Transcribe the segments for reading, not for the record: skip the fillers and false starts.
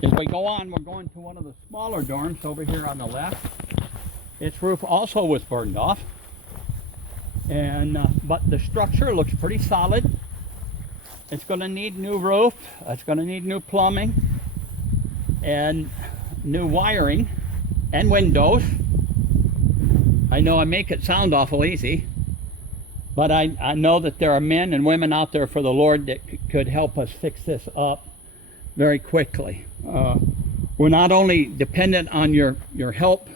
As we go on, we're going to one of the smaller dorms over here on the left. Its roof also was burned off, and but the structure looks pretty solid. It's going to need new roof. It's going to need new plumbing and new wiring and windows. I know I make it sound awful easy, but I know that there are men and women out there for the Lord that could help us fix this up very quickly. We're not only dependent on your help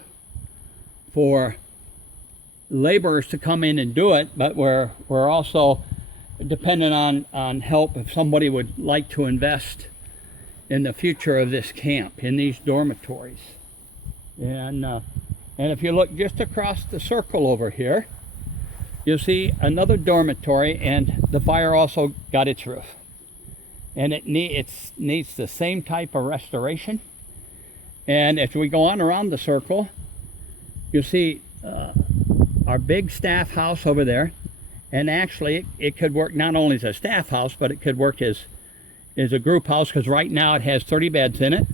for laborers to come in and do it, but we're also dependent on help if somebody would like to invest in the future of this camp, in these dormitories. And if you look just across the circle over here, you'll see another dormitory, and the fire also got its roof. And it needs the same type of restoration. And as we go on around the circle, you'll see our big staff house over there. And actually, it could work not only as a staff house, but it could work as a group house, because right now it has 30 beds in it.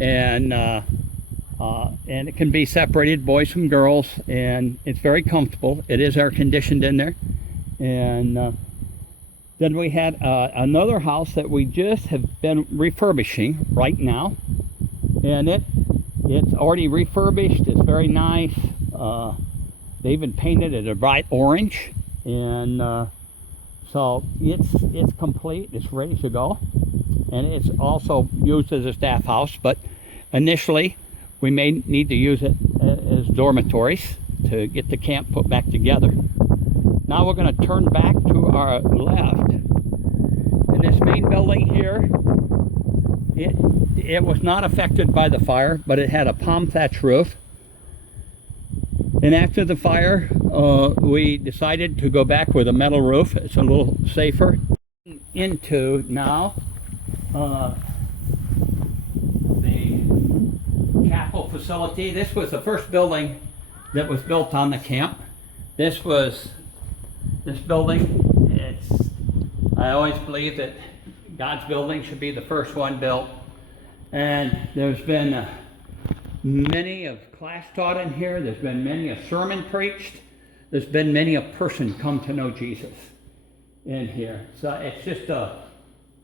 And it can be separated, boys from girls, and it's very comfortable. It is air conditioned in there. And then we had another house that we just have been refurbishing right now, and it's already refurbished. It's very nice. They even painted it a bright orange, and so it's complete. It's ready to go, and it's also used as a staff house. But initially, we may need to use it as dormitories to get the camp put back together. Now we're going to turn back to our left. And this main building here, it was not affected by the fire, but it had a palm thatch roof. And after the fire, we decided to go back with a metal roof. It's a little safer. Into now the chapel facility. This was the first building that was built on the camp. This building, I always believe that God's building should be the first one built. And there's been many of class taught in here. There's been many a sermon preached. There's been many a person come to know Jesus in here. So it's just still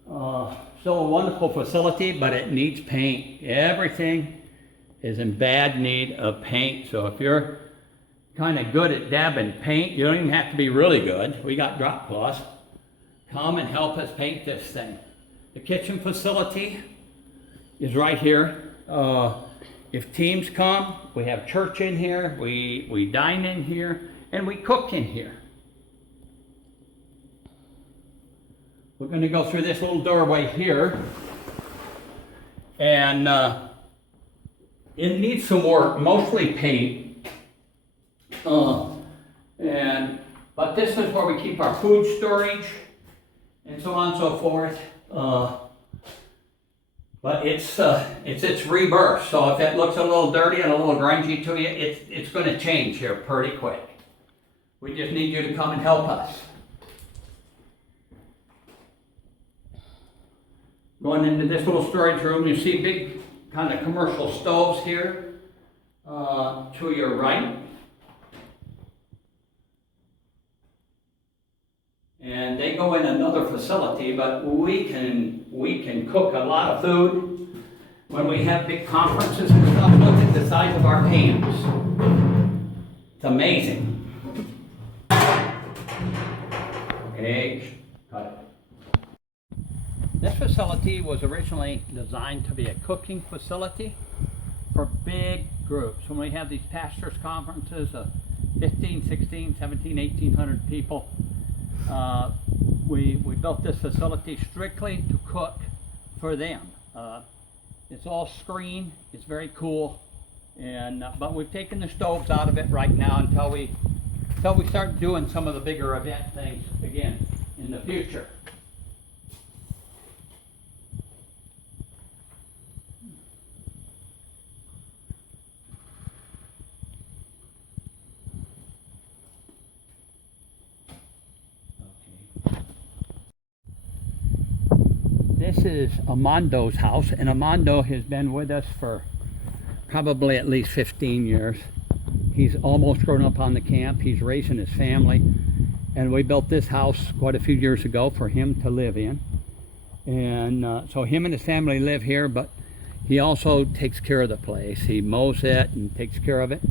a wonderful facility, but it needs paint. Everything is in bad need of paint. So if you're kind of good at dabbing paint, you don't even have to be really good. We got drop cloths. Come and help us paint this thing. The kitchen facility is right here. If teams come, we have church in here, we dine in here, and we cook in here. We're going to go through this little doorway here, and it needs some work, mostly paint. But this is where we keep our food storage and so on and so forth. But it's its rebirth. So if it looks a little dirty and a little grungy to you, it's going to change here pretty quick. We just need you to come and help us. Going into this little storage room, you see big kind of commercial stoves here to your right. And they go in another facility, but we can cook a lot of food when we have big conferences and stuff. Look at the size of our pans. It's amazing. Okay, cut it. This facility was originally designed to be a cooking facility for big groups. When we have these pastors' conferences of 15, 16, 17, 1,800 people, we built this facility strictly to cook for them. It's all screen. It's very cool, and but we've taken the stoves out of it right now until we start doing some of the bigger event things again in the future. This is Amando's house, and Amando has been with us for probably at least 15 years. He's almost grown up on the camp. He's raising his family, and we built this house quite a few years ago for him to live in. And so him and his family live here, but he also takes care of the place. He mows it and takes care of it.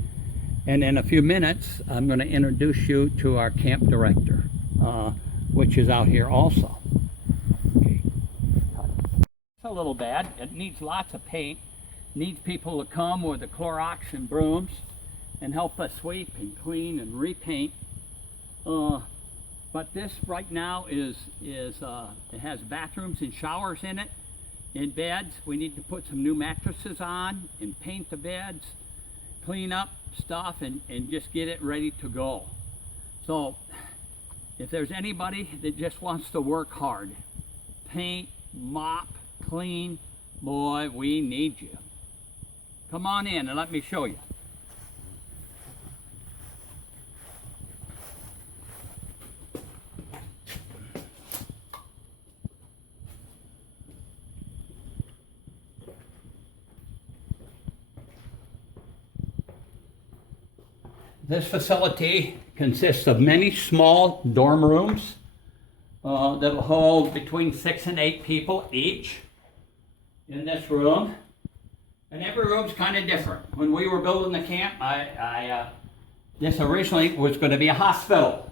And in a few minutes, I'm going to introduce you to our camp director, which is out here also. Okay. It's a little bad. It needs lots of paint. Needs people to come with the Clorox and brooms and help us sweep and clean and repaint. But this right now it has bathrooms and showers in it, and beds. We need to put some new mattresses on and paint the beds, clean up stuff, and just get it ready to go. So if there's anybody that just wants to work hard, paint, mop, clean, boy, we need you. Come on in and let me show you. This facility consists of many small dorm rooms that will hold between 6 and 8 people each in this room. And every room's kind of different. When we were building the camp, this originally was going to be a hospital.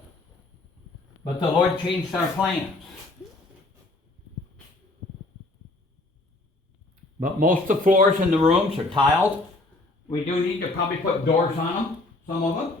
But the Lord changed our plans. But most of the floors in the rooms are tiled. We do need to probably put doors on them, some of them.